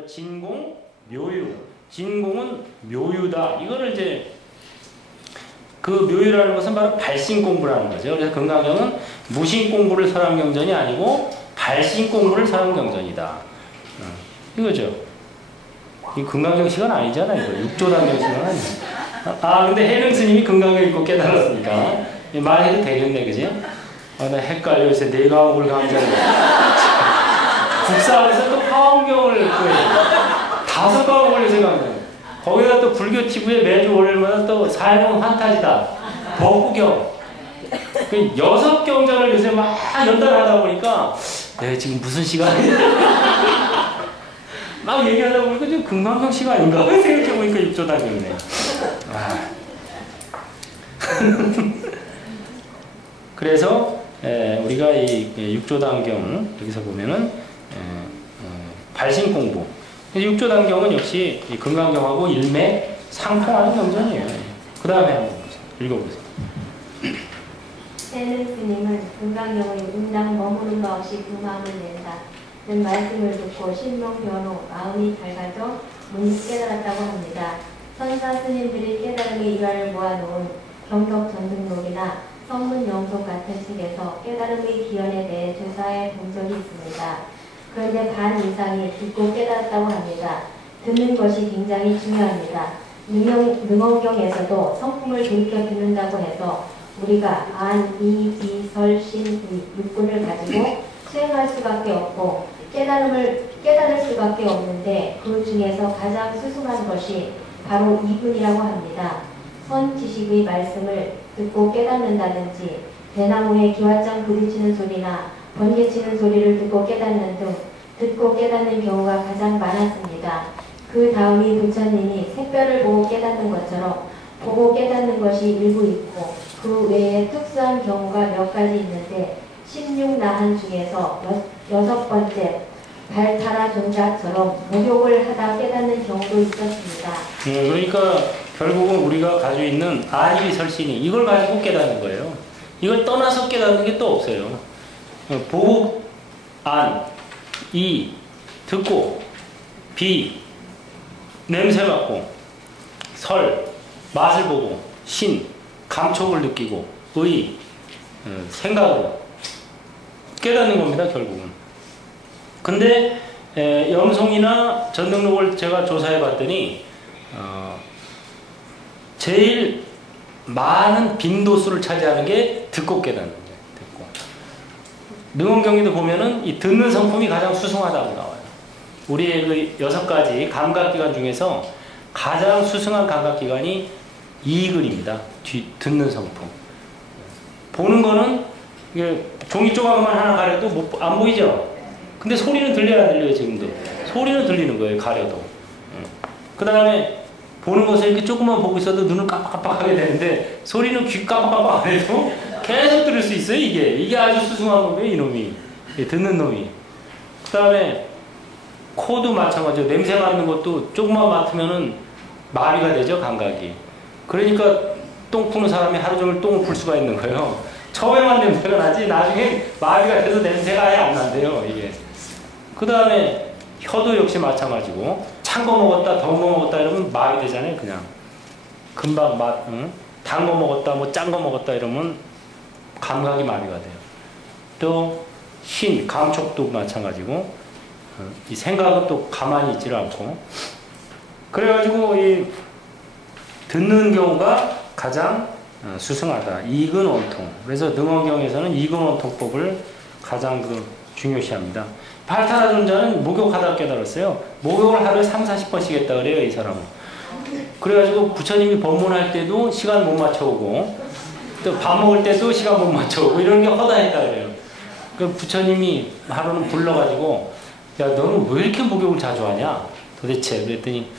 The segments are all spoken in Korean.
바로 진공, 묘유. 진공은 묘유다. 이거를 이제 그 묘유라는 것은 바로 발신 공부라는 거죠. 그래서 금강경은 무신 공부를 설한 경전이 아니고 발신 공부를 설한 경전이다. 이거죠. 이 금강경 시간 아니잖아요. 이거 육조단경 시간 아니에요. 근데 해능 스님이 금강경 읽고 깨달았으니까 말해도 되겠네, 그지? 나 헷갈려. 요새 내가옥을 강좌를 국사에서 또 화엄경을 구해요. 5과목을 요새 강좌. 거기다 또 불교 TV에 매주 월요일마다 또 삶은 환타지다. 법구경. 6경전을 요새 막 연달하다 보니까 지금 무슨 시간이야? 막 얘기하다 보니까 좀 금강경 시간인가? 생각해보니까 육조단경이네. 그래서 우리가 이 육조단경 여기서 보면은 발신 공부. 육조단경은 역시 이 금강경하고 일맥 상통하는 경전이에요. 그 다음에 한번 읽어보세요. 해능 스님은 금강경의 응당 머무는 바 없이 그 마음을 낸다. 그 말씀을 듣고 신명 변호 마음이 밝아져 문득 깨달았다고 합니다. 선사 스님들이 깨달음의 일화를 모아놓은 경덕 전등록이나 성문 영속 같은 책에서 깨달음의 기원에 대해 조사해 본 적이 있습니다. 그런데 반 이상이 듣고 깨달았다고 합니다. 듣는 것이 굉장히 중요합니다. 능엄경에서도 성품을 돌이켜 듣는다고 해서 우리가 안, 이, 비, 설, 신, 의, 육군을 가지고 수행할 수밖에 없고 깨달을 수밖에 없는데 그 중에서 가장 수승한 것이 바로 이분이라고 합니다. 선지식의 말씀을 듣고 깨닫는다든지 대나무에 기와장 부딪히는 소리나 번개치는 소리를 듣고 깨닫는 등 듣고 깨닫는 경우가 가장 많았습니다. 그 다음이 부처님이 새별을 보고 깨닫는 것처럼 보고 깨닫는 것이 일부 있고 그 외에 특수한 경우가 몇 가지 있는데 16나한 중에서 6번째 발타라 존자처럼 목욕을 하다 깨닫는 경우도 있었습니다. 그러니까 결국은 우리가 가지고 있는 안이 설신이 이걸 가지고 깨닫는 거예요. 이걸 떠나서 깨닫는 게 또 없어요. 보고 안, 이, 듣고, 비, 냄새 맡고, 설, 맛을 보고, 신, 감촉을 느끼고, 의, 생각으로 깨닫는 겁니다, 결국은. 근데 염송이나 전등록을 제가 조사해 봤더니 제일 많은 빈도수를 차지하는 게 듣고 깨닫는 거예요. 듣고. 능엄경에도 보면은 이 듣는 성품이 가장 수승하다고 나와요. 우리의 그 6가지 감각기관 중에서 가장 수승한 감각기관이 이글입니다. 듣는 성품. 보는 거는 종이 조각만 하나 가려도 안 보이죠? 근데 소리는 들려야 안 들려요, 지금도. 소리는 들리는 거예요, 가려도. 그 다음에 보는 것을 이렇게 조금만 보고 있어도 눈을 깜빡깜빡하게 되는데 소리는 귀 깜빡깜빡 안 해도 계속 들을 수 있어요, 이게. 이게 아주 수승한 놈이에요, 이놈이. 듣는 놈이. 그 다음에 코도 마찬가지로 냄새 맡는 것도 조금만 맡으면은 마비가 되죠, 감각이. 그러니까 똥 푸는 사람이 하루 종일 똥을 풀 수가 있는 거예요. 처음에만 냄새가 나지 나중에 마비가 돼서 냄새가 아예 안 난대요, 이게. 그 다음에 혀도 역시 마찬가지고 찬 거 먹었다 더운 거 먹었다 이러면 마비 되잖아요, 그냥. 금방 단 거 먹었다 뭐 짠 거 먹었다 이러면 감각이 마비가 돼요. 또 신, 감촉도 마찬가지고 이 생각은 또 가만히 있지를 않고. 그래가지고 이 듣는 경우가 가장 수승하다. 이근원통. 그래서 능엄경에서는 이근원통법을 가장 중요시합니다. 발타라 존자는 목욕하다 깨달았어요. 목욕을 하루에 30-40번씩 했다 그래요, 이 사람은. 그래가지고 부처님이 법문할 때도 시간 못 맞춰오고 또 밥 먹을 때도 시간 못 맞춰오고 이런 게 허다했다 그래요. 그 부처님이 하루는 불러가지고 야, 너는 왜 이렇게 목욕을 자주 하냐? 도대체. 그랬더니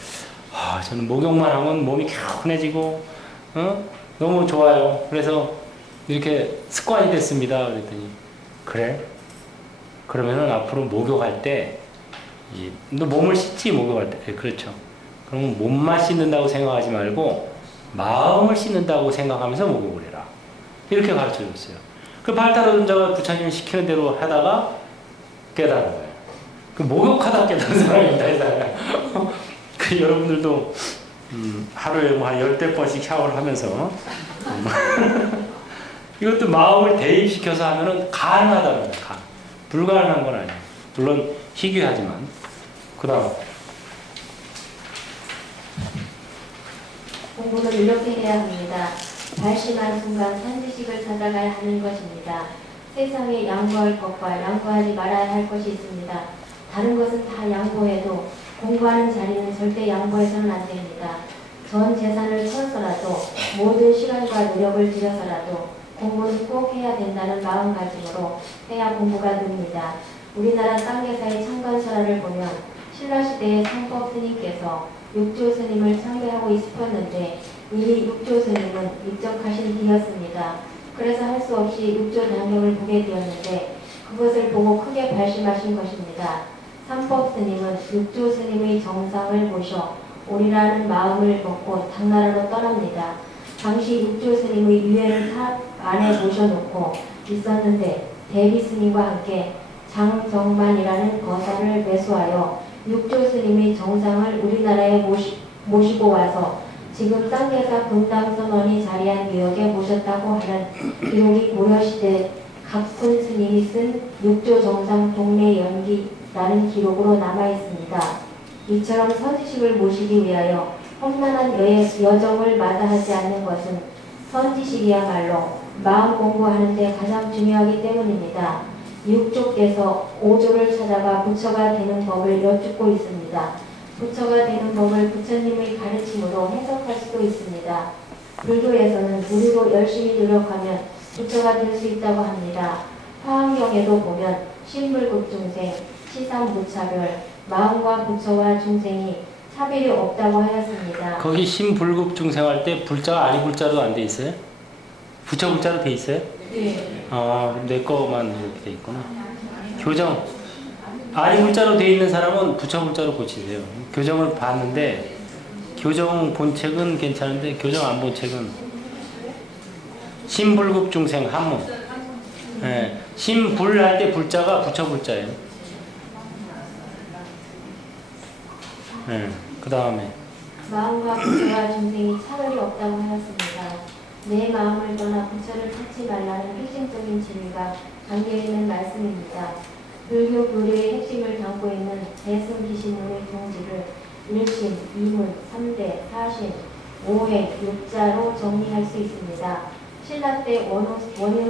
저는 목욕만 하면 몸이 개운해지고 너무 좋아요. 그래서 이렇게 습관이 됐습니다. 그랬더니 그래? 그러면은 앞으로 목욕할 때 너 몸을 씻지, 목욕할 때. 네, 그렇죠. 그러면 몸만 씻는다고 생각하지 말고 마음을 씻는다고 생각하면서 목욕을 해라. 이렇게 가르쳐 줬어요. 그 발타라 존자가 부처님이 시키는 대로 하다가 깨달은 거예요. 그 목욕하다 깨달은 사람입니다, 이 사람. 그 여러분들도 하루에 뭐 한 10대번씩 샤워를 하면서 이것도 마음을 대입시켜서 하면은 가능하다는 거예요. 불가능한 건 아니에요. 물론 희귀하지만. 그 다음 공부는 이렇게 해야 합니다. 발심한 순간 산지식을 찾아가야 하는 것입니다. 세상에 양보할 것과 양보하지 말아야 할 것이 있습니다. 다른 것은 다 양보해도 공부하는 자리는 절대 양보해서는 안 됩니다. 전 재산을 털어서라도 모든 시간과 노력을 들여서라도 공부는 꼭 해야 된다는 마음가짐으로 해야 공부가 됩니다. 우리나라 쌍계사의 창건설화를 보면 신라시대의 상법 스님께서 육조 스님을 참배하고 싶었는데 이 육조 스님은 입적하신 뒤였습니다. 그래서 할 수 없이 육조 장경을 보게 되었는데 그것을 보고 크게 발심하신 것입니다. 삼법 스님은 육조 스님의 정상을 모셔 오리라는 마음을 먹고 당나라로 떠납니다. 당시 육조 스님의 유해를 탑 안에 모셔놓고 있었는데 대비 스님과 함께 장정만이라는 거사를 매수하여 육조 스님의 정상을 우리나라에 모시고 와서 지금 쌍계사 분당선원이 자리한 유역에 모셨다고 하는 기록이 고려시대 각군 스님이 쓴 육조 정상 동네 연기라는 기록으로 남아있습니다. 이처럼 선지식을 모시기 위하여 험난한 여정을 마다하지 않는 것은 선지식이야말로 마음 공부하는 데 가장 중요하기 때문입니다. 육조께서 오조를 찾아가 부처가 되는 법을 여쭙고 있습니다. 부처가 되는 법을 부처님의 가르침으로 해석할 수도 있습니다. 불교에서는 우리도 열심히 노력하면 부처가 될 수 있다고 합니다. 화엄경에도 보면 신불급중생, 시삼무차별, 마음과 부처와 중생이 차별이 없다고 하였습니다. 거기 신불급중생 할 때 불자가 아니 불자로 안 돼 있어요? 부처 불자로 돼 있어요? 네. 내 거만 이렇게 돼 있구나. 교정. 아니 불자로 돼 있는 사람은 부처 불자로 고치세요. 교정을 봤는데 교정 본 책은 괜찮은데 교정 안 본 책은 신불급중생 한문. 예, 신불 할 때 불자가 부처 불자예요. 예, 그 다음에 마음과 부처와 중생이 차별이 없다고 하였습니다. 내 마음을 떠나 부처를 찾지 말라는 핵심적인 진리가 담겨있는 말씀입니다. 불교 교리의 핵심을 담고 있는 대승기신론의 종지를 1심, 2문, 3대, 4심, 5행, 6자로 정리할 수 있습니다. 신라 때 원효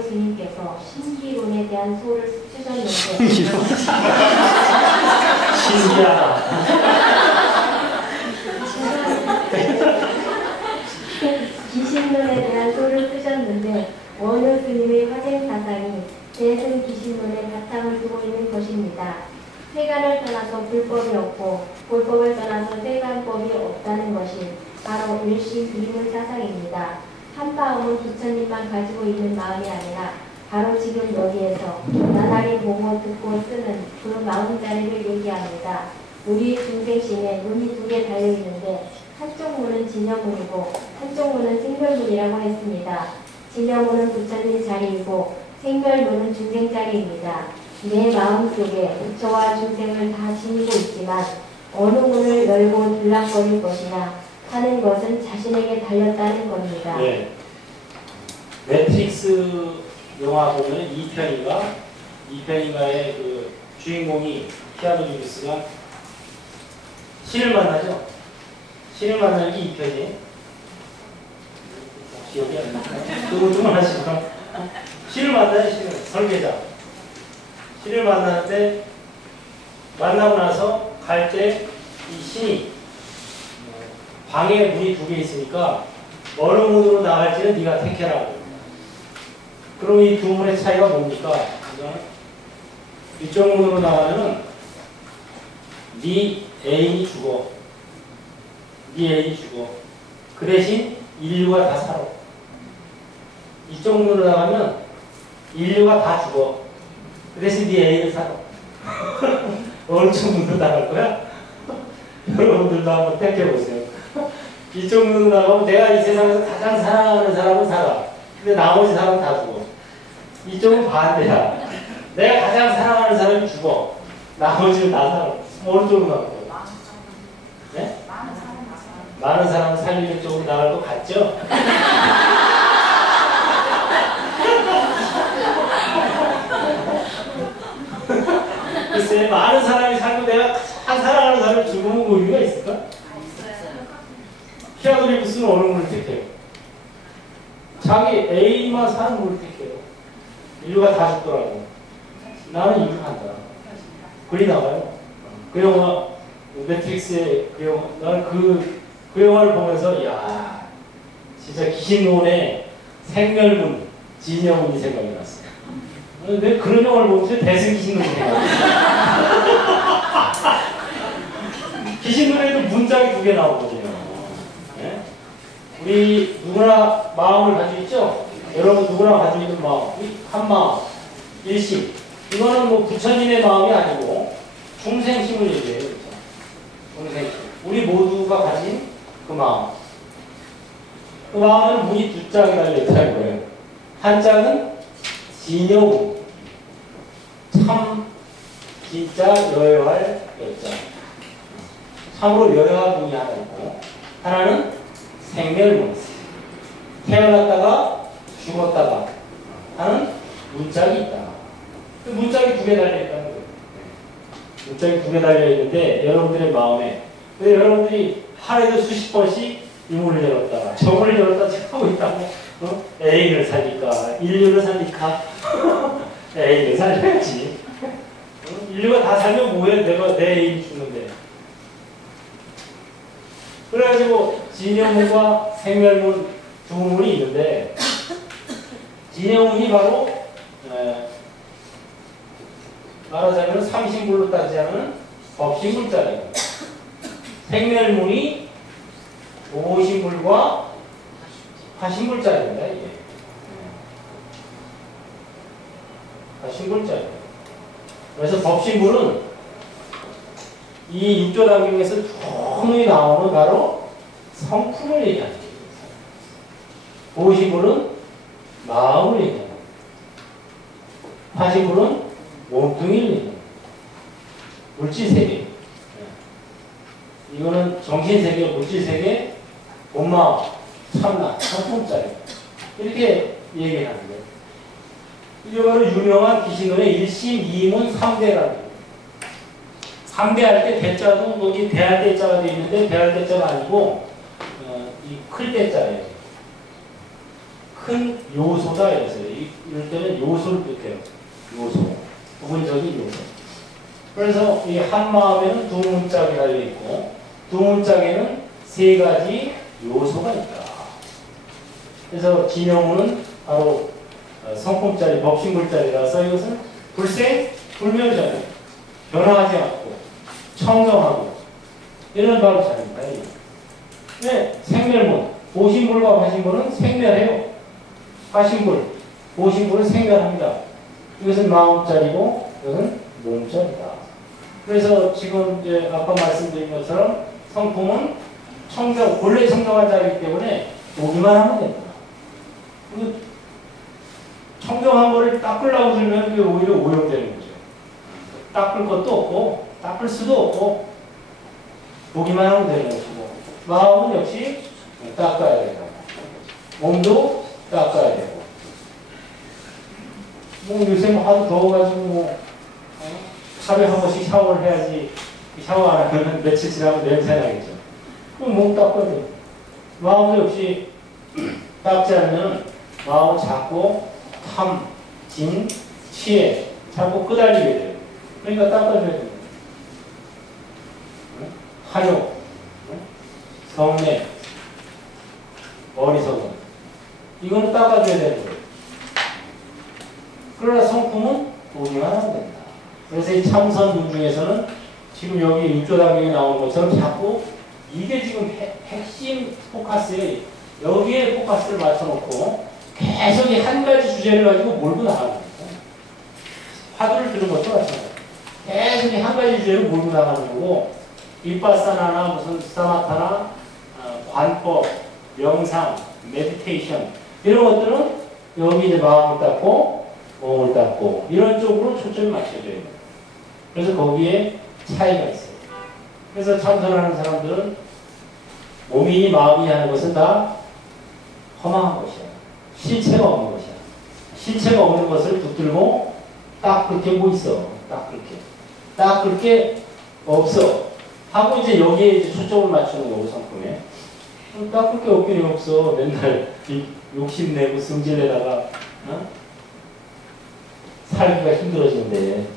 스님께서 신기론에 대한 소를 쓰셨는데 신기하다. 기신론에 대한 소를 쓰셨는데 원효 스님의 화생 사상이 대승 기신론의 바탕을 두고 있는 것입니다. 세간을 떠나서 불법이 없고 불법을 떠나서 세간법이 없다는 것이 바로 일심이문 사상입니다. 한 마음은 부처님만 가지고 있는 마음이 아니라 바로 지금 여기에서 나날이 보고 듣고 쓰는 그 마음자리를 얘기합니다. 우리 중생심에 문이 두 개 달려있는데 한쪽 문은 진여문이고 한쪽 문은 생멸문이라고 했습니다. 진여문은 부처님 자리이고 생멸문은 중생 자리입니다. 내 마음속에 부처와 중생을 다 지니고 있지만 어느 문을 열고 들락거릴 것이냐 하는 것은 자신에게 달렸다는 겁니다. 네. 매트릭스 영화 보면 2편인가의 그 주인공이 키아누 리브스가 신을 만나죠. 신을 만나는 게 2편이에요. 기억이 안 나요. 그거 좀 하시고 신을 만나요. 신을 설계자. 신을 만나는데 만나고 나서 갈 때 이 신이 방에 문이 두 개 있으니까 어느 문으로 나갈지는 네가 택해라. 그럼 이 두 문의 차이가 뭡니까? 이쪽 문으로 나가면은 네 애인이 죽어. 네 애인이 죽어. 그 대신 인류가 다 살아. 이쪽 문으로 나가면 인류가 다 죽어. 그 대신 네 애인을 살아. 어느 쪽 문으로 나갈 거야? 여러분들도 한번 택해보세요. 이쪽 문으로 나가면 내가 이 세상에서 가장 사랑하는 사람은 살아. 근데 나머지 사람은 다 죽어. 이쪽은 반대야. 내가 가장 사랑하는 사람이 죽어. 나머지는 다 살아. 어느 쪽으로 나가요? 네? 많은 사람을 살리는 쪽으로 나갈 것 같죠? 글쎄, 많은 사람이 살고 내가 한 사랑하는 사람을 죽으면 그 이유가 있을까? 키아누 리브스는 어느 분을 택해요? 자기 애인만 사는 분을 택해요. 인류가 다 죽더라고. 나는 인류한다. 그리 나와요. 그 영화, 매트릭스의 그 영화, 나는 그 영화를 보면서, 이야, 진짜 귀신론의 생멸문, 진여문이 생각이 났어요. 왜 그런 영화를 보면서 대승 귀신론이 생각이 났어요. 귀신론에도 문장이 2개 나오거든요. 네? 우리 누구나 마음을 가지고 있죠? 여러분 누구나 가지고 있는 마음, 한 마음, 일심. 이거는 뭐 부처님의 마음이 아니고 중생심을 얘기해요. 그렇죠? 중생심. 우리 모두가 가진 그 마음. 그 마음은 문이 2짝이 달려있다는 거예요. 한 짝은 진여문. 참, 진짜 여여할 여자. 참으로 여여한 문이 하나 있고, 하나는 생멸문. 태어났다가 죽었다가 하는 문짝이 있다. 문짝이 2개 달려있다는 거예요. 문짝이 2개 달려있는데 여러분들의 마음에, 근데 여러분들이 하루에도 수십 번씩 이 문을 열었다가 저 문을 열었다 하고 있다고, 애인을 살릴까 인류를 살릴까 애인을 살려야지. 인류가 다 살면 뭐해? 내가 내 애인이 죽는데. 그래가지고 진여문과 생멸문 2문이 있는데, 진여문이 바로 말하자면 삼신불로 따지자면 법신불자예요. 생멸문이 오신불과 화신불자입니다. 이게 화신불자예요. 그래서 법신불은 이 육조단경에서 충분히 나오는 바로 성품을 얘기하는 거예요. 오신불은 마음을 얘기하는 거예요. 화신불은 몸뚱이를 얘기하는 거예요. 물질세계. 이거는 정신세계, 물질세계, 본마음, 참나, 성품자예요. 이렇게 얘기하는 거예요. 이게 바로 유명한 귀신론의 1심, 2문, 3대라는 거예요. 3대 할 때 대자도 여기 대할 대자가 되어 있는데 대할 대자가 아니고 이 클 대자예요. 큰 요소다 이랬어요. 이럴 때는 요소를 뜻해요. 요소. 부분적인 요소. 그래서 이 한 마음에는 2문짝이 달려있고 2문짝에는 3가지 요소가 있다. 그래서 진여문은 바로 성품짜리, 법신불짜리라서 이것은 불생, 불멸자예요. 변화하지 않고 청정하고 이런 바로 자입니다. 네, 생멸문, 오신불과 화신불은 생멸해요. 화신불, 오신불은 생멸합니다. 이것은 마음짜리고 이것은 몸짜리다. 그래서 지금 이제 아까 말씀드린 것처럼 성품은 청정, 본래 청정한 자이기 때문에 보기만 하면 됩니다. 청정한 거를 닦으려고 들면 그게 오히려 오염되는 거죠. 닦을 것도 없고, 닦을 수도 없고, 보기만 하면 되는 것이고, 마음은 역시 닦아야 되고, 몸도 닦아야 되고. 뭐 요새 뭐 하도 더워가지고 뭐, 하루에 한 번씩 샤워를 해야지, 샤워 안 하면 며칠 지나면 냄새 나겠죠. 그럼 몸 닦아야 돼요. 마음도 역시 닦지 않으면 마음은 자꾸 탐, 진, 치에 자꾸 끄달리게 돼요. 그러니까 닦아줘야 됩니다. 한욕, 성내, 어리석음. 이거는 닦아줘야 되는 거예요. 그러나 성품은 보기만 하면 된다. 그래서 이 참선문 중에서는 지금 여기 육조단경에 나온 것처럼 자꾸 이게 지금 핵심 포커스에 여기에 포커스를 맞춰놓고 계속 이 한 가지 주제를 가지고 몰고 나가는 거예요. 화두를 들은 것도 마찬가지예요. 계속 이 한 가지 주제를 몰고 나가는 거고, 윗바사나나 무슨 사마타나, 관법, 명상, 메디테이션 이런 것들은 여기 이제 마음을 닦고 몸을 닦고 이런 쪽으로 초점을 맞춰줘야 돼요. 그래서 거기에 차이가 있어요. 그래서 참선하는 사람들은 몸이 마음이 하는 것은 다 허망한 것이야. 실체가 없는 것이야. 실체가 없는 것을 붙들고 딱 그렇게 뭐 있어. 딱 그렇게 없어. 하고 이제 여기에 이제 초점을 맞추는 거고, 성품에. 딱 그렇게 없길이 없어. 맨날 욕심내고 승질내다가, 어? 살기가 힘들어지는데.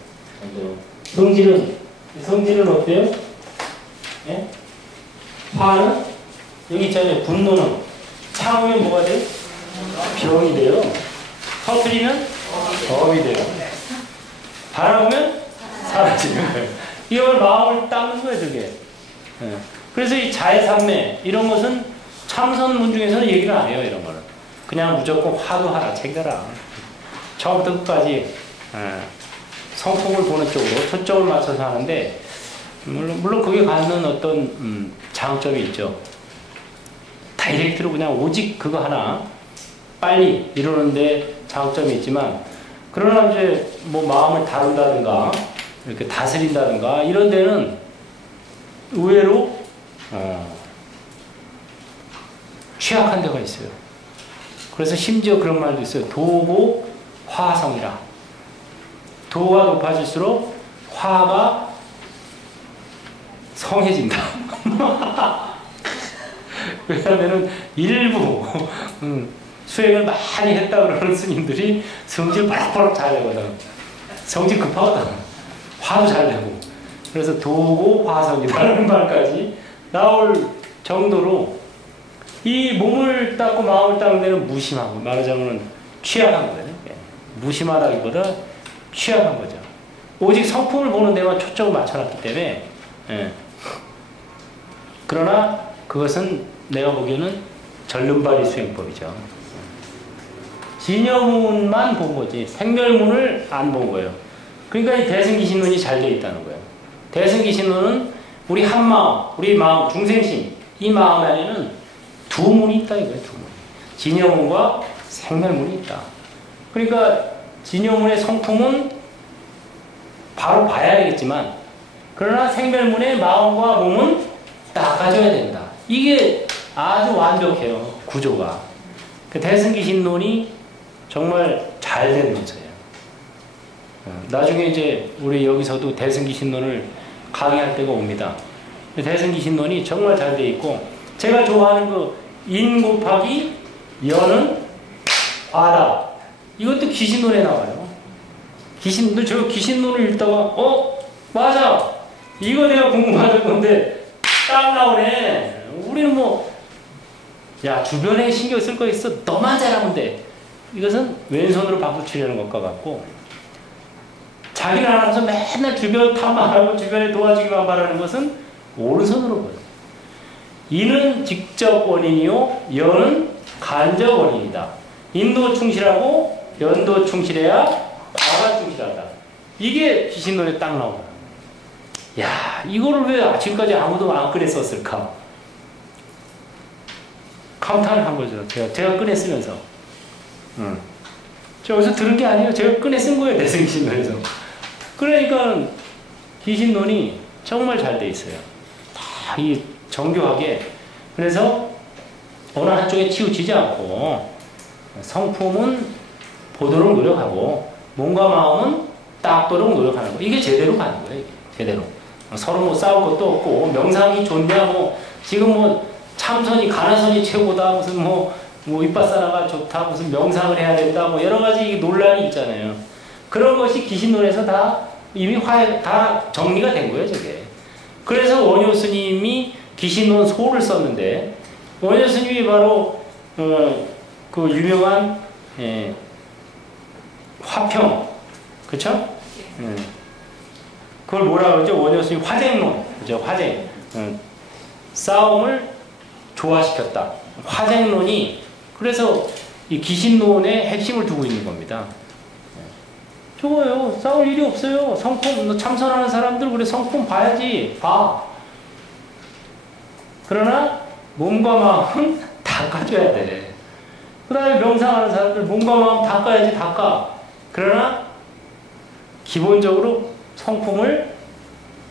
성질은 어때요? 예? 화는? 여기 있잖아요. 분노는. 참으면 뭐가 돼요? 병이 돼요. 터뜨리면 범이 돼요. 바라보면 사라지는 거예요. 이걸 마음을 닦는 거예요, 저게. 예. 그래서 이 자해산매, 이런 것은 참선문 중에서는 얘기를 안 해요, 이런 거는. 그냥 무조건 화두하라, 챙겨라. 처음부터 끝까지, 성품을 보는 쪽으로 초점을 맞춰서 하는데, 물론 그게 갖는 어떤, 장점이 있죠. 다이렉트로 그냥 오직 그거 하나, 빨리 이루는데 장점이 있지만, 그러나 이제 뭐 마음을 다룬다든가, 이렇게 다스린다든가, 이런 데는 의외로, 취약한 데가 있어요. 그래서 심지어 그런 말도 있어요. 도고 화성이라. 도가 높아질수록 화가 성해진다. 왜냐하면 일부 수행을 많이 했다 그러는 스님들이 성질 바락바락 잘 내거든. 성질 급하거든. 화도 잘 내고. 그래서 도고 화성이라는 말까지 나올 정도로 이 몸을 닦고 마음을 닦는 데는 무심하고, 말하자면 취약한 거예요. 무심하다기보다 취약한 거죠. 오직 성품을 보는 데만 초점을 맞춰놨기 때문에. 예. 그러나 그것은 내가 보기에는 절름발이 수행법이죠. 진여문만 본 거지 생멸문을 안 본 거예요. 그러니까 이 대승기신론이 잘 돼 있다는 거예요. 대승기신론은 우리 한마음, 우리 마음, 중생심, 이 마음 안에는 두 문이 있다 이거예요. 두 문. 진여문과 생멸문이 있다. 그러니까 진여문의 성품은 바로 봐야 되겠지만, 그러나 생멸문의 마음과 몸은 닦아줘야 된다. 이게 아주 완벽해요. 구조가. 그 대승기신론이 정말 잘 된 문서예요. 나중에 이제 우리 여기서도 대승기신론을 강의할 때가 옵니다. 대승기신론이 정말 잘 돼 있고, 제가 좋아하는 그 인 곱하기 연은 화다. 이것도 기신론에 나와요. 저 기신론을 읽다가 맞아. 이거 내가 궁금하던 건데 딱 나오네. 우리는 뭐 야, 주변에 신경 쓸 거 있어. 너만 잘하면 돼. 이것은 왼손으로 박수 치려는 것과 같고, 자기를 안 하면서 맨날 주변 탐험하고 주변에 도와주기만 바라는 것은 오른손으로 보여요. 이는 직접 원인이요, 연은 간접 원인이다. 인도 충실하고 연도 충실해야 과가 충실하다. 이게 기신론에 딱 나오다. 야, 이거를 왜 지금까지 아무도 안 꺼냈었을까? 감탄을 한 거죠. 제가 꺼내 쓰면서. 저 어디서 들은 게 아니에요. 제가 꺼내 쓴 거예요. 대승기신론에서. 그러니까 기신론이 정말 잘 돼 있어요. 다 이 정교하게. 그래서 어느 한쪽에 치우치지 않고 성품은 보도록 노력하고 몸과 마음은 닦도록 노력하는 거. 이게 제대로 가는 거예요. 이게. 제대로. 서로 뭐 싸울 것도 없고, 명상이 좋냐, 뭐 지금 뭐 참선이 가나선이 최고다, 무슨 뭐 윗바사나가 좋다, 무슨 명상을 해야 된다, 뭐 여러 가지 논란이 있잖아요. 그런 것이 기신론에서 다 이미 다 정리가 된 거예요, 저게. 그래서 원효 스님이 기신론 소를 썼는데, 원효 스님이 바로 그 유명한 화평, 그쵸? 그걸 뭐라 그러죠? 원효 스님 화쟁론, 그죠? 화쟁. 싸움을 조화시켰다. 화쟁론이 그래서 이 기신론의 핵심을 두고 있는 겁니다. 좋아요. 싸울 일이 없어요. 성품 참선하는 사람들 그래 성품 봐야지. 봐. 그러나 몸과 마음은 닦아줘야 돼. 그 다음에 명상하는 사람들 몸과 마음 닦아야지 닦아. 그러나 기본적으로 성품을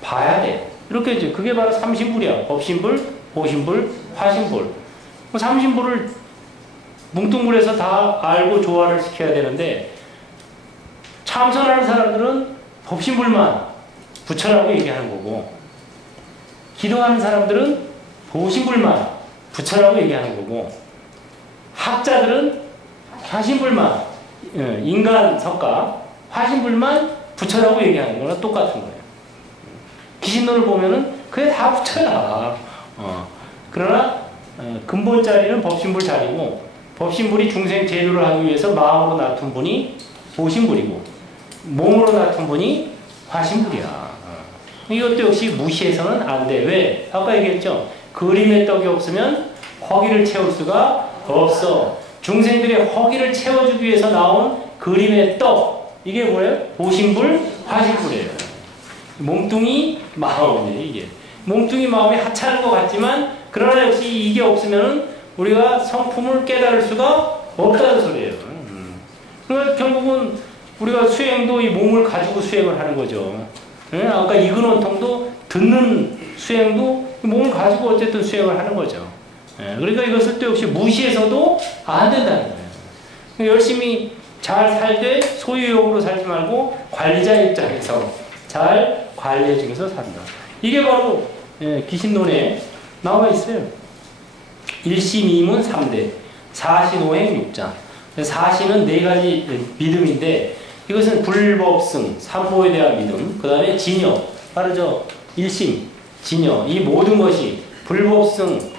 봐야 돼. 이렇게 이제 그게 바로 삼신불이야. 법신불, 보신불, 화신불. 삼신불을 뭉뚱그려서 다 알고 조화를 시켜야 되는데 참선하는 사람들은 법신불만 부처라고 얘기하는 거고 기도하는 사람들은 보신불만 부처라고 얘기하는 거고 학자들은 화신불만 인간 석가 화신불만 부처라고 얘기하는 거랑 똑같은 거예요. 귀신론을 보면은 그게 다 부처야. 그러나 근본 자리는 법신불 자리고 법신불이 중생 제도를 하기 위해서 마음으로 낳은 분이 보신불이고 몸으로 낳은 분이 화신불이야. 이것도 역시 무시해서는 안 돼. 왜? 아까 얘기했죠. 그림의 떡이 없으면 허기를 채울 수가 없어. 중생들의 허기를 채워주기 위해서 나온 그림의 떡. 이게 뭐예요? 보신불, 화신불이에요. 몸뚱이 마음이에요. 이게 몸뚱이 마음이 하찮은 것 같지만 그러나 역시 이게 없으면 우리가 성품을 깨달을 수가 없다는 소리예요. 그러니까 결국은 우리가 수행도 이 몸을 가지고 수행을 하는 거죠. 아까 이근원통도 듣는 수행도 몸을 가지고 어쨌든 수행을 하는 거죠. 그러니까 이것을 또 역시 무시해서도 안 된다는 거예요. 열심히 잘 살되 소유욕으로 살지 말고 관리자 입장에서 잘 관리해주면서 산다. 이게 바로 기신론에 나와 있어요. 1심 2문 3대 4신 5행 6자. 4신은 4가지 믿음인데 이것은 불법승, 삼보에 대한 믿음, 그 다음에 진여, 바로 저 1심, 진여, 이 모든 것이 불법승,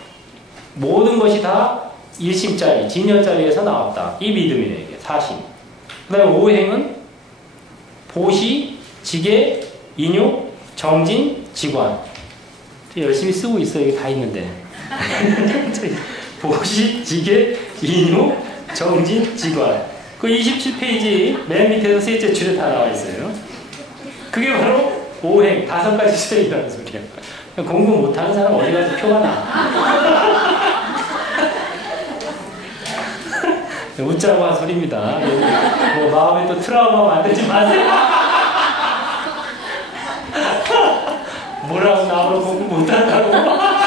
모든 것이 다 1심짜리, 진여짜리에서 나왔다. 이 믿음이래, 이게 4심. 그 다음에 5행은 보시, 지계, 인육, 정진, 지관. 열심히 쓰고 있어, 여기 다 있는데. 보시, 지계, 인육, 정진, 지관. 그 27페이지 맨 밑에서 셋째 줄에 다 나와 있어요. 그게 바로 5행, 5가지 수행이라는 소리야. 공부 못하는 사람 어디 가서 표가 나. 웃자고 한 소리입니다. 뭐 마음에 또 트라우마 만들지 마세요. 뭐라고 나보러 공부 못한다고.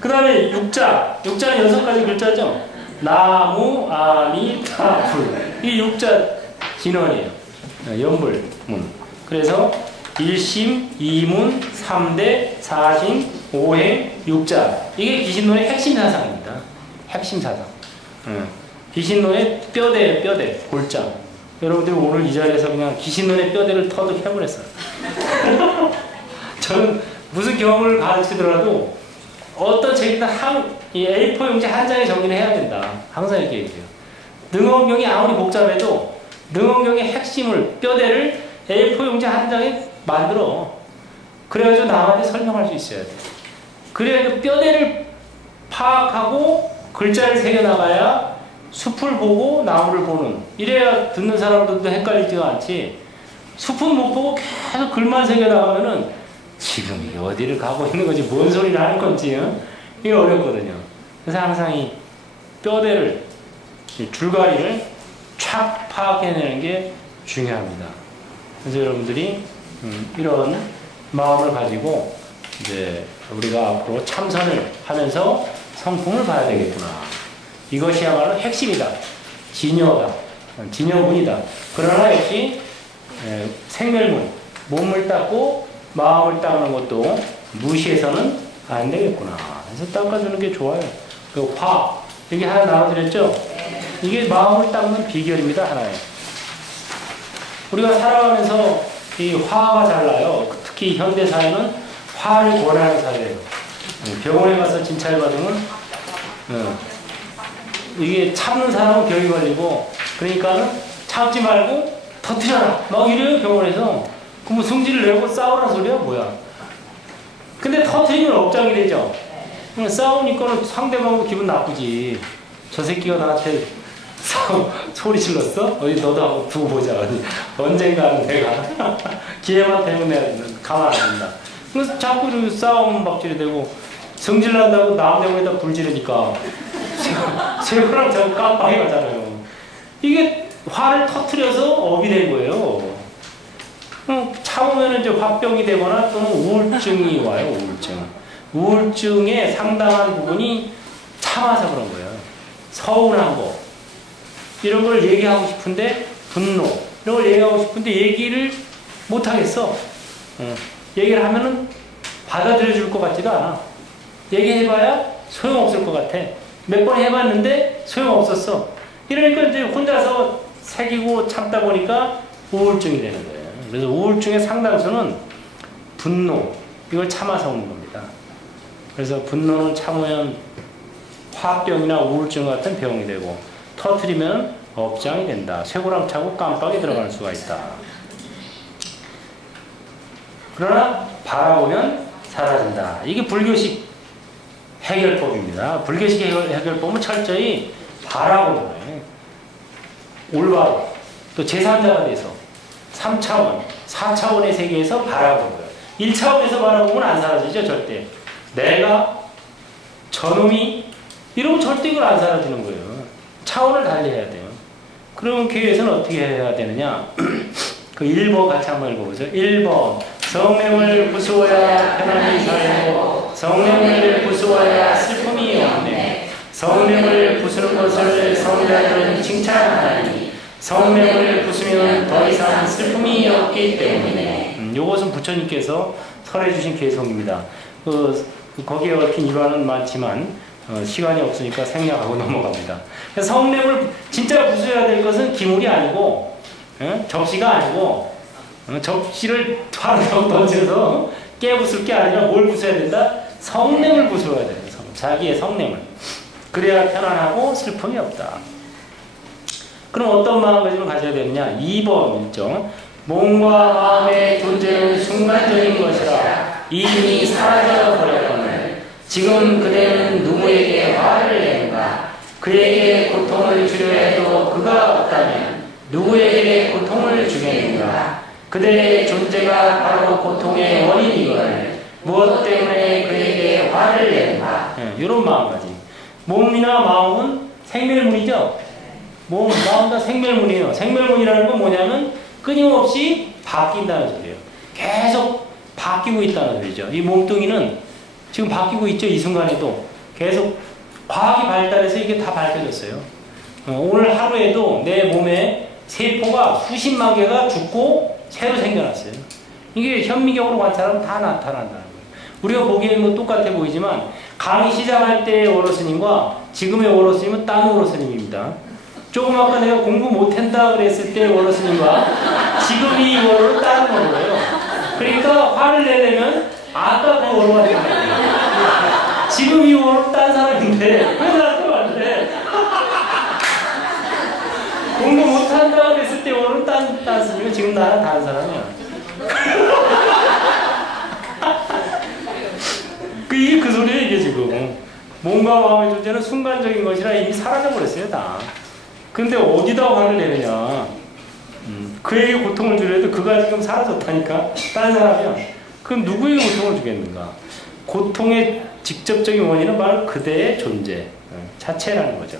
그 다음에 육자. 육자는 6가지 글자죠. 나무, 아미, 타불. 이 육자 진원이에요. 연불, 문. 그래서 1심, 2문, 3대, 4신, 5행, 육자. 이게 기신론의 핵심 사상입니다. 핵심 사상. 기신론의 뼈대, 뼈대, 골자. 여러분들이 오늘 이 자리에서 그냥 기신론의 뼈대를 터득해버렸어요. 저는 무슨 경험을 가르치더라도 어떤 책이든 이 A4 용지 한 장에 정리를 해야 된다. 항상 이렇게 얘기해요. 능엄경이 아무리 복잡해도 능엄경의 핵심을, 뼈대를 A4 용지 한 장에 만들어. 그래가지고 남한테 설명할 수 있어야 돼. 그래야 그 뼈대를 파악하고 글자를 새겨나가야 숲을 보고 나무를 보는. 이래야 듣는 사람들도 헷갈리지가 않지. 숲은 못 보고 계속 글만 새겨나가면은 지금 이게 어디를 가고 있는 건지 뭔 소리를 하는 건지 이게 어렵거든요. 그래서 항상 이 뼈대를, 이 줄가리를 촥 파악해내는 게 중요합니다. 그래서 여러분들이 이런 마음을 가지고 이제 우리가 앞으로 참선을 하면서 성품을 봐야 되겠구나. 이것이야말로 핵심이다. 진여다. 진여문이다. 그러나 역시 생멸문, 몸을 닦고 마음을 닦는 것도 무시해서는 안 되겠구나. 그래서 닦아주는 게 좋아요. 그 화, 여기 하나 나와드렸죠? 이게 마음을 닦는 비결입니다. 하나에. 우리가 살아가면서 이 화가 잘 나요. 특히 현대사회는 화를 권하는 사회예요. 병원에 가서 진찰 받으면 이게 참는 사람은 병이 걸리고, 그러니까 참지 말고 터뜨려라 막 이래요. 병원에서. 그럼 성질을 내고 싸우라는 소리야 뭐야. 근데 터뜨리면 업장이 되죠. 싸우니까 상대방도 기분 나쁘지. 저 새끼가 나한테 소리 질렀어? 어디 너도 한번 두고 보자. 언젠가는 내가 기회만 되면 내가 가만 안 둔다. 그래서 자꾸 싸움 박질이 되고, 성질 난다고 남 병에다 불 지르니까 새거랑 저거 깜빡이 가잖아요. 이게 화를 터트려서 업이 된 거예요. 참으면 이제 화병이 되거나 또는 우울증이 와요. 우울증의 상당한 부분이 참아서 그런 거예요. 서운한 거 이런 걸 얘기하고 싶은데 분노 이런 걸 얘기하고 싶은데 얘기를 못 하겠어. 얘기를 하면은 받아들여 줄 것 같지도 않아. 얘기해봐야 소용없을 것 같아. 몇 번 해봤는데 소용없었어. 이러니까 이제 혼자서 새기고 참다 보니까 우울증이 되는 거예요. 그래서 우울증의 상당수는 분노, 이걸 참아서 오는 겁니다. 그래서 분노는 참으면 화병이나 우울증 같은 병이 되고, 터뜨리면 업장이 된다. 쇠고랑 차고 깜빡이 들어갈 수가 있다. 그러나 바라보면 사라진다. 이게 불교식 해결법입니다. 불교식 해결법은 철저히 바라보는 거예요. 올바로. 또 제3자가 돼서 3차원, 4차원의 세계에서 바라보는 거예요. 1차원에서 바라보면 안 사라지죠, 절대. 내가, 저놈이, 이러면 절대 이걸 안 사라지는 거예요. 차원을 달리해야 돼요. 그러면 교회에서는 어떻게 해야 되느냐? 그 1번 같이 한번 읽어보세요. 1번. 성령을 부수어야 편안히 살고, 성령을 부수어야 슬픔이 없네. 성령을 부수는 것을 성자들은 칭찬하니, 성령을 부수면 더 이상 슬픔이 없기 때문에. 이것은 부처님께서 설해 주신 개성입니다. 거기에 얽힌 일화는 많지만 시간이 없으니까 생략하고 넘어갑니다. 성령을 진짜 부수어야 될 것은 기물이 아니고 접시가 아니고 접시를 탁 던져서 깨부술 게 아니라 뭘 부숴야 된다? 성령을 부숴야 돼요. 자기의 성령을. 그래야 편안하고 슬픔이 없다. 그럼 어떤 마음가짐을 가져야 되느냐? 2번 있죠. 몸과 마음의 존재는 순간적인 것이라 이미 사라져 버렸거늘 지금 그대는 누구에게 화를 내는가? 그에게 고통을 주려 해도 그가 없다면 누구에게 고통을 주겠는가? 그대의 존재가 바로 고통의 원인이거늘 무엇 때문에 그에게 화를 내는가? 이런 마음가짐. 몸이나 마음은 생멸문이죠. 몸, 마음 다 생멸문이에요. 생멸문이라는 건 뭐냐면 끊임없이 바뀐다는 소리예요. 계속 바뀌고 있다는 소리죠. 이 몸뚱이는 지금 바뀌고 있죠. 이 순간에도 계속 과학이 발달해서 이게 다 밝혀졌어요. 오늘 하루에도 내 몸에 세포가 수십만 개가 죽고 새로 생겨났어요. 이게 현미경으로 관찰하면 다 나타난다는 거예요. 우리가 보기에는 뭐 똑같아 보이지만 강의 시작할 때의 워로스님과 지금의 워로스님은 딴 워로스님입니다. 조금 아까 내가 공부 못한다 그랬을 때 워로스님과 지금 이 워로는 다른 워로예요. 그러니까 화를 내려면 아까 그 워로가 되는 거예요. 지금 이 워로는 딴 사람인데 왜 나한테 왔는데 공부 못한다 그랬을 때 워로는 딴 스님이고 지금 나는 다른 사람이야. 이게 그 소리예요. 이게 지금 몸과 마음의 존재는 순간적인 것이라 이미 사라져버렸어요. 다. 근데 어디다 화를 내느냐? 그에게 고통을 주려 해도 그가 지금 사라졌다니까? 다른 사람이야. 그럼 누구에게 고통을 주겠는가? 고통의 직접적인 원인은 바로 그대의 존재 자체라는 거죠.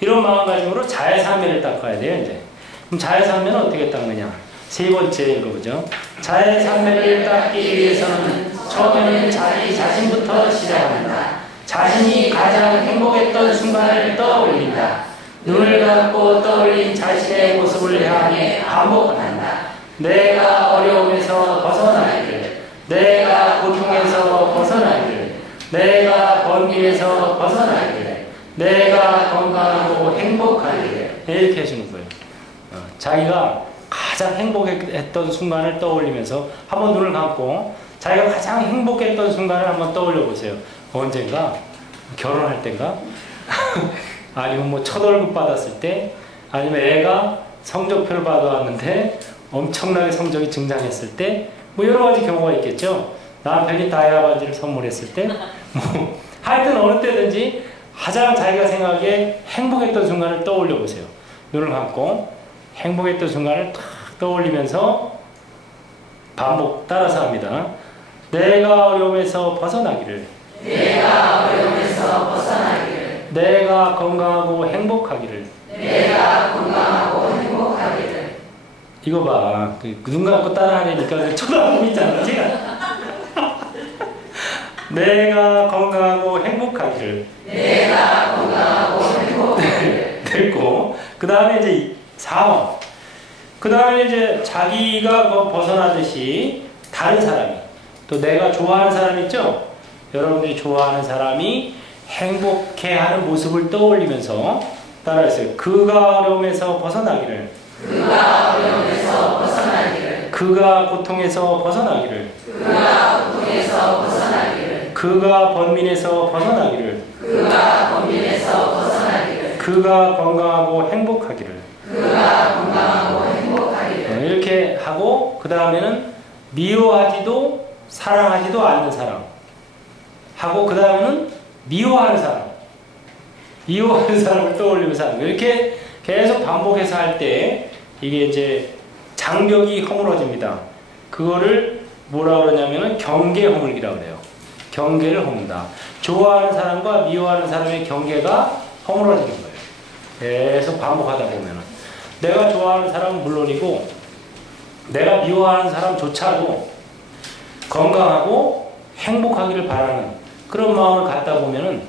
이런 마음가짐으로 자해삼매를 닦아야 돼요. 이제. 그럼 자해삼매는 어떻게 닦느냐? 세 번째 읽어보죠. 자해삼매를 닦기 위해서는 처음에는 자기 자신부터 시작한다. 자신이 가장 행복했던 순간을 떠올린다. 눈을 감고 떠올린 자신의 모습을 향해 반복한다. 내가 어려움에서 벗어나기를, 내가 고통에서 벗어나기를, 내가 번뇌에서 벗어나기를, 내가 건강하고 행복하기를. 이렇게 해주는 거예요. 자기가 가장 행복했던 순간을 떠올리면서 한번 눈을 감고 자기가 가장 행복했던 순간을 한번 떠올려 보세요. 언젠가? 결혼할 때인가? 아니면 뭐 첫 월급 받았을 때? 아니면 애가 성적표를 받아왔는데 엄청나게 성적이 증장했을 때? 뭐 여러 가지 경우가 있겠죠. 남편이 다이아 반지를 선물했을 때? 뭐 하여튼 어느 때든지 가장 자기가 생각하기에 행복했던 순간을 떠올려 보세요. 눈을 감고 행복했던 순간을 탁 떠올리면서 반복 따라서 합니다. 내가 어려움에서 벗어나기를, 내가 어려움에서 벗어나기를, 내가 건강하고 행복하기를, 내가 건강하고 행복하기를. 이거 봐. 눈 감고 따라하니까 쳐다보고 있잖아. 제가. 내가 건강하고 행복하기를. 내가 건강하고 행복하기를. 됐고, 그 다음에 이제 4번. 그 다음에 이제 자기가 벗어나듯이 다른 사람이, 또 내가 좋아하는 사람 있죠? 여러분들이 좋아하는 사람이 행복해하는 모습을 떠올리면서 따라했어요. 그가 어려움에서 벗어나기를. 그가 어려움에서 벗어나기를. 그가 고통에서 벗어나기를. 그가 고통에서 벗어나기를. 그가 번민에서 벗어나기를. 그가 번민에서 벗어나기를. 그가 건강하고 행복하기를. 그가 건강하고 행복하기를. 이렇게 하고 그 다음에는 미워하지도 사랑하지도 않는 사람 하고 그 다음에는 미워하는 사람, 미워하는 사람을 떠올리면서 이렇게 계속 반복해서 할 때 이게 이제 장벽이 허물어집니다. 그거를 뭐라 그러냐면은 경계 허물기라고 그래요. 경계를 허문다. 좋아하는 사람과 미워하는 사람의 경계가 허물어지는 거예요. 계속 반복하다 보면은 내가 좋아하는 사람은 물론이고 내가 미워하는 사람조차도 건강하고 행복하기를 바라는 그런 마음을 갖다 보면은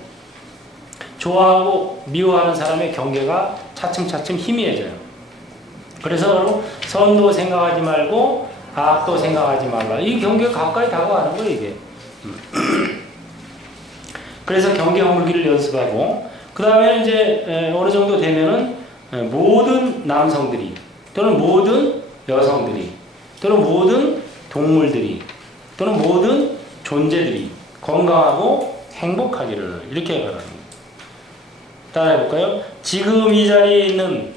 좋아하고 미워하는 사람의 경계가 차츰차츰 희미해져요. 그래서 선도 생각하지 말고 악도 생각하지 말라. 이 경계가 가까이 다가가는 거예요, 이게. 그래서 경계 허물기를 연습하고 그 다음에 이제 어느 정도 되면은 모든 남성들이 또는 모든 여성들이 또는 모든 동물들이 또는 모든 존재들이 건강하고 행복하기를 이렇게 바라는 거예요. 따라해볼까요? 지금 이 자리에 있는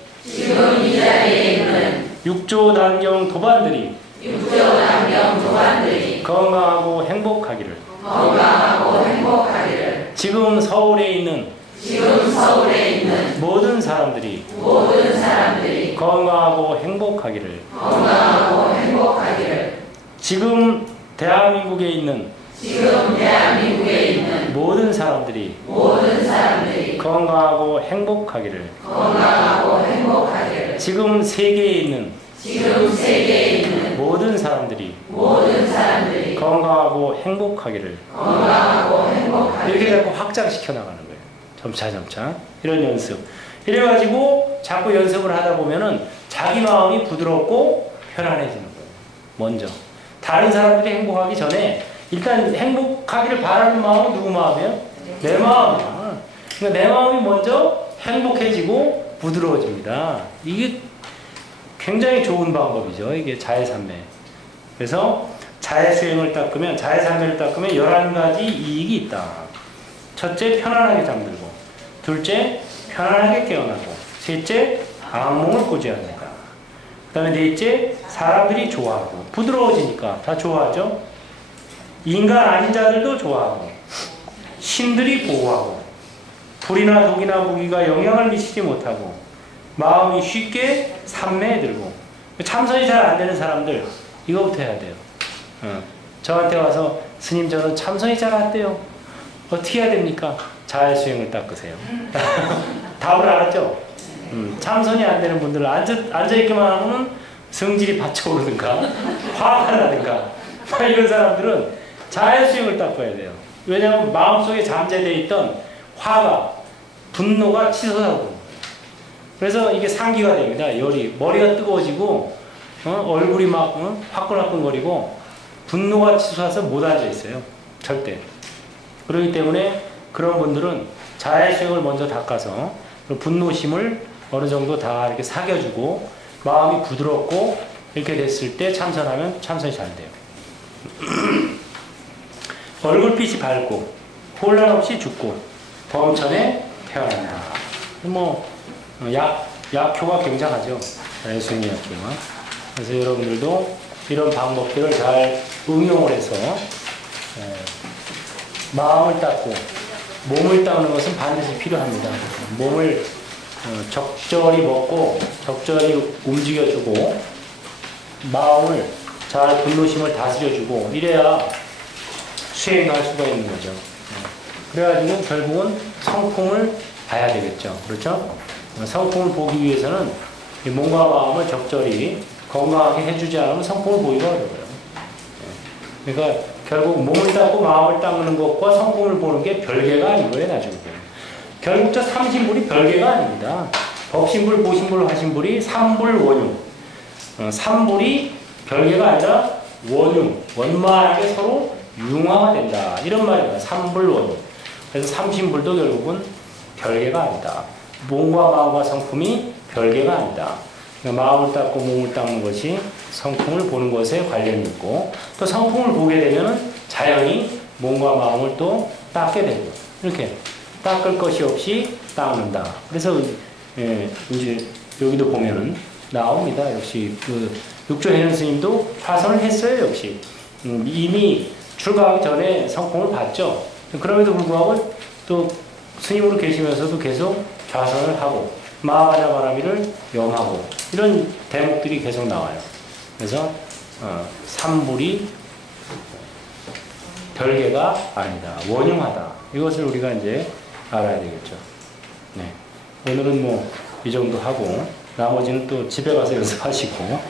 육조단경 도반들이 건강하고 행복하기를. 지금 서울에 있는 모든 사람들이 건강하고 행복하기를. 지금 대한민국에 있는 모든 사람들이 건강하고 행복하기를. 지금 세계에 있는 모든 사람들이 건강하고 행복하기를. 이렇게 자꾸 확장시켜 나가는 거예요. 점차 이런 연습. 이래가지고 자꾸 연습을 하다 보면은 자기 마음이 부드럽고 편안해지는 거예요. 먼저 다른 사람들이 행복하기 전에 일단 행복하기를 바라는 마음은 누구 마음이에요? 내 마음이야. 그러니까 내 마음이 먼저 행복해지고 부드러워집니다. 이게 굉장히 좋은 방법이죠. 이게 자해산매. 그래서 자해수행을 닦으면, 자해산매를 닦으면 11가지 이익이 있다. 첫째, 편안하게 잠들고. 둘째, 편안하게 깨어나고. 셋째, 악몽을 꾸지 않는다. 그 다음에 넷째, 사람들이 좋아하고. 부드러워지니까 다 좋아하죠. 인간 아닌 자들도 좋아하고. 신들이 보호하고. 불이나 독이나 무기가 영향을 미치지 못하고. 마음이 쉽게 산매에 들고. 참선이 잘 안 되는 사람들 이거부터 해야 돼요. 저한테 와서 스님 저는 참선이 잘 안 돼요. 어떻게 해야 됩니까? 자해수행을 닦으세요. 답을 알았죠? 참선이 안 되는 분들은 앉아있기만 하면 성질이 받쳐오르든가 화가 나든가 이런 사람들은 자해수행을 닦아야 돼요. 왜냐하면 마음속에 잠재되어 있던 화가 분노가 치솟아오르는. 그래서 이게 상기가 됩니다. 열이 머리가 뜨거워지고 얼굴이 막 화끈화끈거리고 분노가 치솟아서 못 앉아 있어요. 절대. 그렇기 때문에 그런 분들은 자해수행을 먼저 닦아서 분노심을 어느 정도 다 이렇게 사겨주고 마음이 부드럽고 이렇게 됐을 때 참선하면 참선이 잘 돼요. 얼굴빛이 밝고 혼란 없이 죽고 범천에 태어난다. 약효가 굉장하죠. 자해수행의 약효가. 그래서 여러분들도 이런 방법들을 잘 응용을 해서 마음을 닦고 몸을 닦는 것은 반드시 필요합니다. 몸을 적절히 먹고 적절히 움직여주고 마음을 잘 분노심을 다스려주고 이래야 수행할 수가 있는 거죠. 그래가지고 결국은 성품을 봐야 되겠죠. 그렇죠? 성품을 보기 위해서는 이 몸과 마음을 적절히 건강하게 해주지 않으면 성품을 보기가 어려워요. 그러니까 결국 몸을 닦고 마음을 닦는 것과 성품을 보는 게 별개가 아닌 거예요, 나중에. 결국 저 삼신불이 별개가 아닙니다. 법신불, 보신불, 화신불이 삼불원융. 삼불이 별개가 아니라 원융, 원만하게 서로 융화가 된다. 이런 말입니다. 삼불원융. 그래서 삼신불도 결국은 별개가 아니다. 몸과 마음과 성품이 별개가 아니다. 그러니까 마음을 닦고 몸을 닦는 것이 성품을 보는 것에 관련이 있고, 또 성품을 보게 되면 자연히 몸과 마음을 또 닦게 되고, 이렇게 닦을 것이 없이 닦는다. 그래서 이제 여기도 보면은 나옵니다. 역시 그 육조해련 스님도 화선을 했어요. 역시 이미 출가하기 전에 성품을 봤죠. 그럼에도 불구하고 또 스님으로 계시면서도 계속 좌선을 하고 마하바냐 바라미를 염하고 이런 대목들이 계속 나와요. 그래서 삼불이 별개가 아니다. 원흉하다. 이것을 우리가 이제 알아야 되겠죠. 네. 오늘은 뭐 이 정도 하고 나머지는 또 집에 가서 연습하시고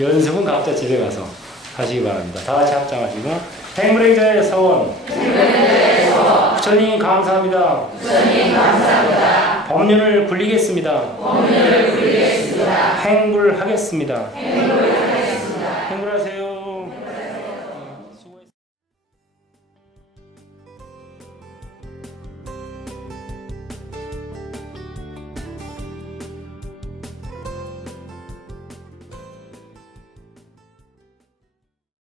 연습은 각자 집에 가서 하시기 바랍니다. 다 같이 합장하시고 행불행자의 서원 부처님 감사합니다. 법륜을 굴리겠습니다. 행불하겠습니다.